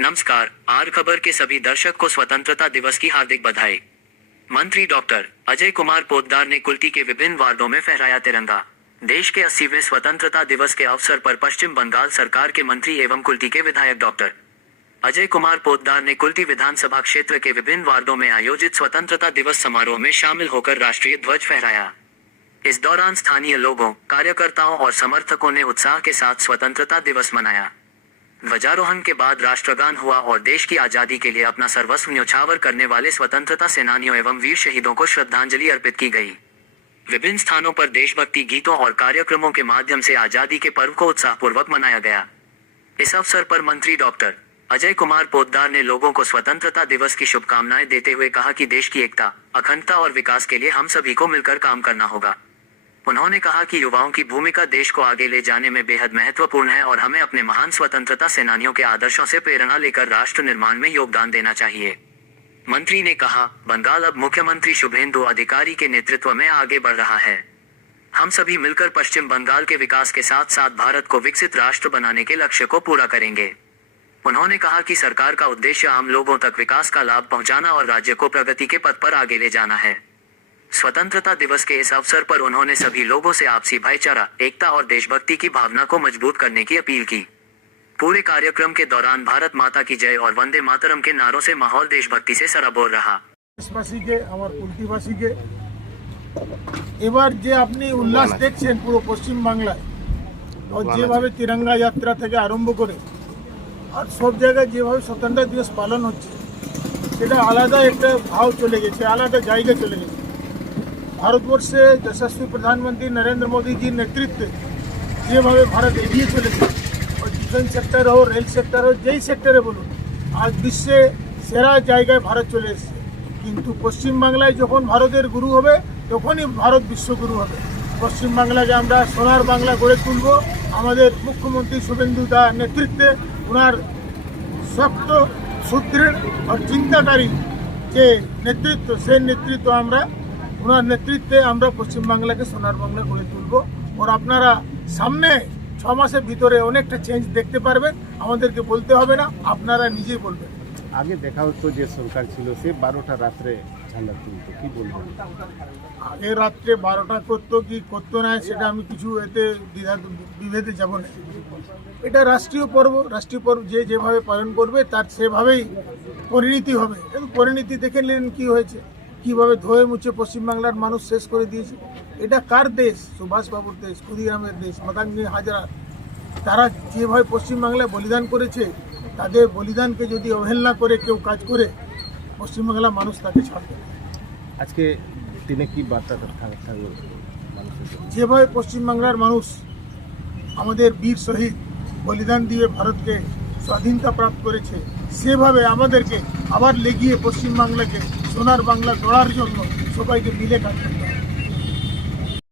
नमस्कार। आर खबर के सभी दर्शक को स्वतंत्रता दिवस की हार्दिक बधाई। मंत्री डॉक्टर अजय कुमार पोद्दार ने कुल्टी के विभिन्न वार्डों में फहराया तिरंगा। देश के 80वें स्वतंत्रता दिवस के अवसर पर पश्चिम बंगाल सरकार के मंत्री एवं कुल्टी के विधायक डॉक्टर अजय कुमार पोद्दार ने कुल्टी विधानसभा क्षेत्र के विभिन्न वार्डों में आयोजित स्वतंत्रता दिवस समारोह में शामिल होकर राष्ट्रीय ध्वज फहराया। इस दौरान स्थानीय लोगों, कार्यकर्ताओं और समर्थकों ने उत्साह के साथ स्वतंत्रता दिवस मनाया। ध्वजारोहण के बाद राष्ट्रगान हुआ और देश की आजादी के लिए अपना सर्वस्व न्यौछावर करने वाले स्वतंत्रता सेनानियों एवं वीर शहीदों को श्रद्धांजलि अर्पित की गई। विभिन्न स्थानों पर देशभक्ति गीतों और कार्यक्रमों के माध्यम से आजादी के पर्व को उत्साहपूर्वक मनाया गया। इस अवसर पर मंत्री डॉक्टर अजय कुमार पोद्दार ने लोगों को स्वतंत्रता दिवस की शुभकामनाएं देते हुए कहा कि देश की एकता, अखंडता और विकास के लिए हम सभी को मिलकर काम करना होगा। उन्होंने कहा कि युवाओं की भूमिका देश को आगे ले जाने में बेहद महत्वपूर्ण है और हमें अपने महान स्वतंत्रता सेनानियों के आदर्शों से प्रेरणा लेकर राष्ट्र निर्माण में योगदान देना चाहिए। मंत्री ने कहा, बंगाल अब मुख्यमंत्री शुभेंदु अधिकारी के नेतृत्व में आगे बढ़ रहा है। हम सभी मिलकर पश्चिम बंगाल के विकास के साथ साथ भारत को विकसित राष्ट्र बनाने के लक्ष्य को पूरा करेंगे। उन्होंने कहा कि सरकार का उद्देश्य आम लोगों तक विकास का लाभ पहुंचाना और राज्य को प्रगति के पथ पर आगे ले जाना है। स्वतंत्रता दिवस के इस अवसर पर उन्होंने सभी लोगों से आपसी भाईचारा, एकता और देशभक्ति की भावना को मजबूत करने की अपील की। पूरे कार्यक्रम के दौरान भारत माता की जय और वंदे मातरम के नारों से माहौल देशभक्ति से सराबोर रहा। এবার যে আপনি উল্লাস দেখছেন পুরো পশ্চিম বাংলায় और যেভাবে তিরঙ্গা যাত্রা থেকে আরম্ভ করে আর সব জায়গায় যেভাবে স্বতন্ত্রতা দিবস পালন হচ্ছে সেটা আলাদা একটা ভাব চলে গেছে, আলাদা জায়গা চলে গেছে। ভারতবর্ষে যশস্বী প্রধানমন্ত্রী নরেন্দ্র মোদীজির নেতৃত্বে যেভাবে ভারত এগিয়ে চলেছে, ডিফেন্স সেক্টর হোক, রেল সেক্টর হোক, যেই সেক্টরে বলুন, আজ বিশ্বে সেরা জায়গায় ভারত চলে এসেছে। কিন্তু পশ্চিমবাংলায় যখন ভারতের গুরু হবে তখনই ভারত বিশ্বগুরু হবে। পশ্চিমবাংলাকে আমরা সোনার বাংলা গড়ে তুলব। আমাদের মুখ্যমন্ত্রী শুভেন্দু দার নেতৃত্বে ওনার শক্ত, সুদৃঢ় আর চিন্তাকারী যে নেতৃত্ব, সেই নেতৃত্ব আমরা ওনার নেতৃত্বে আমরা পশ্চিমবাংলাকে সোনার বাংলা গড়ে তুলব। আর আপনারা সামনে 6 মাসের ভিতরে অনেকটা চেঞ্জ দেখতে পারবেন। আমাদেরকে বলতে হবে না, আপনারা নিজেই বলবেন। আগে দেখা হতো যে সরকার ছিল সে 12টা রাত্রে ঝান্ডা তুলতো, কি বলবেন? আগে রাত্রে 12টা করতো কি করতো না সেটা আমি কিছু এতে বিভেদে যাব না। এটা রাষ্ট্রীয় পর্ব, যে যেভাবে পালন করবে তার সেভাবেই পরিণতি হবে। কিন্তু পরিণতি দেখে নিলেন কি হয়েছে, কীভাবে ধোয়ে মুছে পশ্চিমবাংলার মানুষ শেষ করে দিয়েছে। এটা কার দেশ? সুভাষবাবুর দেশ, ক্ষুদিরামের দেশ, মাদাঙ্গি হাজরা। তারা যেভাবে পশ্চিমবাংলায় বলিদান করেছে, তাদের বলিদানকে যদি অবহেলনা করে কেউ কাজ করে, পশ্চিমবাংলার মানুষ তাকে ছাড়বে। আজকে দিনে কি বার্তা থাকবে? যেভাবে পশ্চিমবাংলার মানুষ আমাদের বীর শহীদ বলিদান দিয়ে ভারতকে স্বাধীনতা প্রাপ্ত করেছে, সেভাবে আমাদেরকে আবার লেগিয়ে পশ্চিমবাংলাকে সোনার বাংলা গড়ার জন্য সবাইকে মিলে কাজ করতে